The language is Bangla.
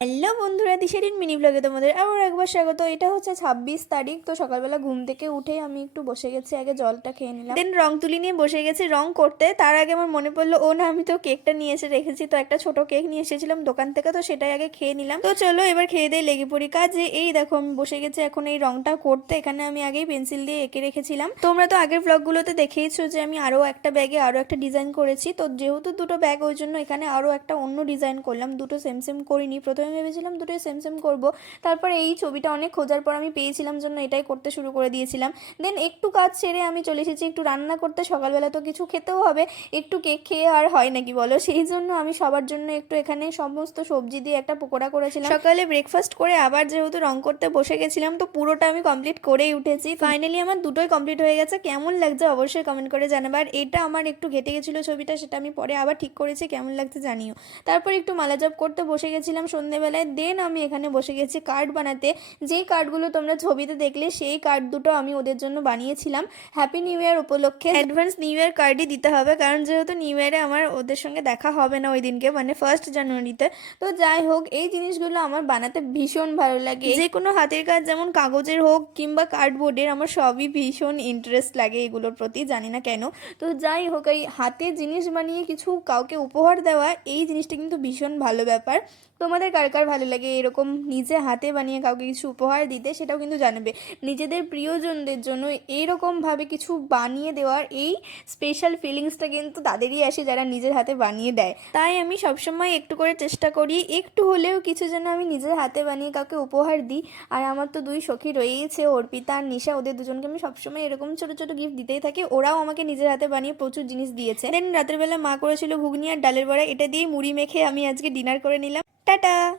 হ্যালো বন্ধুরা, দিশারিন মিনি ব্লগে তোমাদের আবার একবার স্বাগত। এটা হচ্ছে 26 তারিখ। তো সকালবেলা ঘুম থেকে উঠে আমি একটু বসে গেছি, আগে জলটা খেয়ে নিলাম, দেন রং তুলি নিয়ে বসে গেছি রং করতে। তার আগে আমার মনে পড়লো, ও না, আমি তো কেকটা নিয়ে এসে রেখেছি। তো একটা ছোট কেক নিয়ে এসেছিলাম দোকান থেকে, তো সেটাই আগে খেয়ে নিলাম। তো চলো এবার খেয়ে দিয়ে লেগে পড়ি কাজে। এই দেখো আমি বসে গেছি এখন এই রংটা করতে। এখানে আমি আগেই পেন্সিল দিয়ে এঁকে রেখেছিলাম। তোমরা তো আগের ব্লগগুলোতে দেখেইছো যে আমি আরো একটা ব্যাগে আরো একটা ডিজাইন করেছি। তো যেহেতু দুটো ব্যাগ, ওই জন্য এখানে আরো একটা অন্য ডিজাইন করলাম। দুটো সেম সেম করিনি, প্রথমে ভেবেছিলাম দুটো সেম সেম করব। তারপর এই ছবিটা অনেক খোঁজার পর আমি পেয়েছিলাম, জন্য এটাই করতে শুরু করে দিয়েছিলাম। দেন একটু কাজ সেরে আমি চলে এসেছি একটু রান্না করতে। সকালবেলা তো কিছু খেতেও হবে, একটু কেক খেয়ে আর হয় নাকি বলো। সেই জন্য আমি সবার জন্য একটু এখানে সমস্ত সবজি দিয়ে একটা পকোড়া করেছিলাম। সকালে ব্রেকফাস্ট করে আবার যেহেতু রং করতে বসে গেছিলাম, তো পুরোটা আমি কমপ্লিট করেই উঠেছি। ফাইনালি আমার দুটোই কমপ্লিট হয়ে গেছে। কেমন লাগছে অবশ্যই কমেন্ট করে জানাবে। আর এটা আমার একটু ঘেটে গেছিলো ছবিটা, সেটা আমি পরে আবার ঠিক করেছি, কেমন লাগছে জানিও। তারপর একটু মালা জপ করতে বসে গেছিলাম সন্ধ্যেবেলায়। দেন আমি এখানে বসে গেছি কার্ড বানাতে। যেই কার্ডগুলো তোমরা ছবিতে দেখলে সেই কার্ড দুটো আমি ওদের জন্য বানিয়েছিলাম হ্যাপি নিউ ইয়ার উপলক্ষে। অ্যাডভান্স নিউ ইয়ার কার্ডই দিতে হবে, কারণ যেহেতু নিউ ইয়ারে আমার ওদের সঙ্গে দেখা হবে না ওই দিনকে, মানে 1 জানুয়ারিতে। তো যাই হোক, এই জিনিসগুলো আমার বানাতে ভীষণ ভালো লাগে। যে কোনো হাতের কাজ, যেমন কাগজের হোক কিংবা কার্ডবোর্ডের, আমার সবই ভীষণ ইন্টারেস্ট লাগে এগুলোর প্রতি, জানি না কেন। তো যাই হোক, এই হাতে জিনিস বানিয়ে কিছু কাউকে উপহার দেওয়া, এই জিনিসটা কিন্তু ভীষণ ভালো ব্যাপার। তোমাদের কার কার ভালো লাগে এরকম নিজে হাতে বানিয়ে কাউকে কিছু উপহার দিতে, সেটাও কিন্তু জানাবে। নিজেদের প্রিয়জনদের জন্য এইরকমভাবে কিছু বানিয়ে দেওয়ার এই স্পেশাল ফিলিংসটা কিন্তু তাদেরই আসে যারা নিজের হাতে বানিয়ে দেয়। তাই আমি সবসময় একটু করে চেষ্টা করি, একটু হলেও কিছু যেন আমি নিজের হাতে বানিয়ে কাউকে উপহার দিই। আর আমার তো দুই সখী রয়েছে, অর্পিতা আর নিশা, ওদের দুজনকে আমি সবসময় এরকম ছোটো ছোটো গিফট দিতেই থাকি। ওরাও আমাকে নিজের হাতে বানিয়ে প্রচুর জিনিস দিয়েছে। দেন রাতের বেলা মা করেছিল ঘুগনি আর ডালের বড়া, এটা দিয়ে মুড়ি মেখে আমি আজকে ডিনার করে নিলাম। টাটা।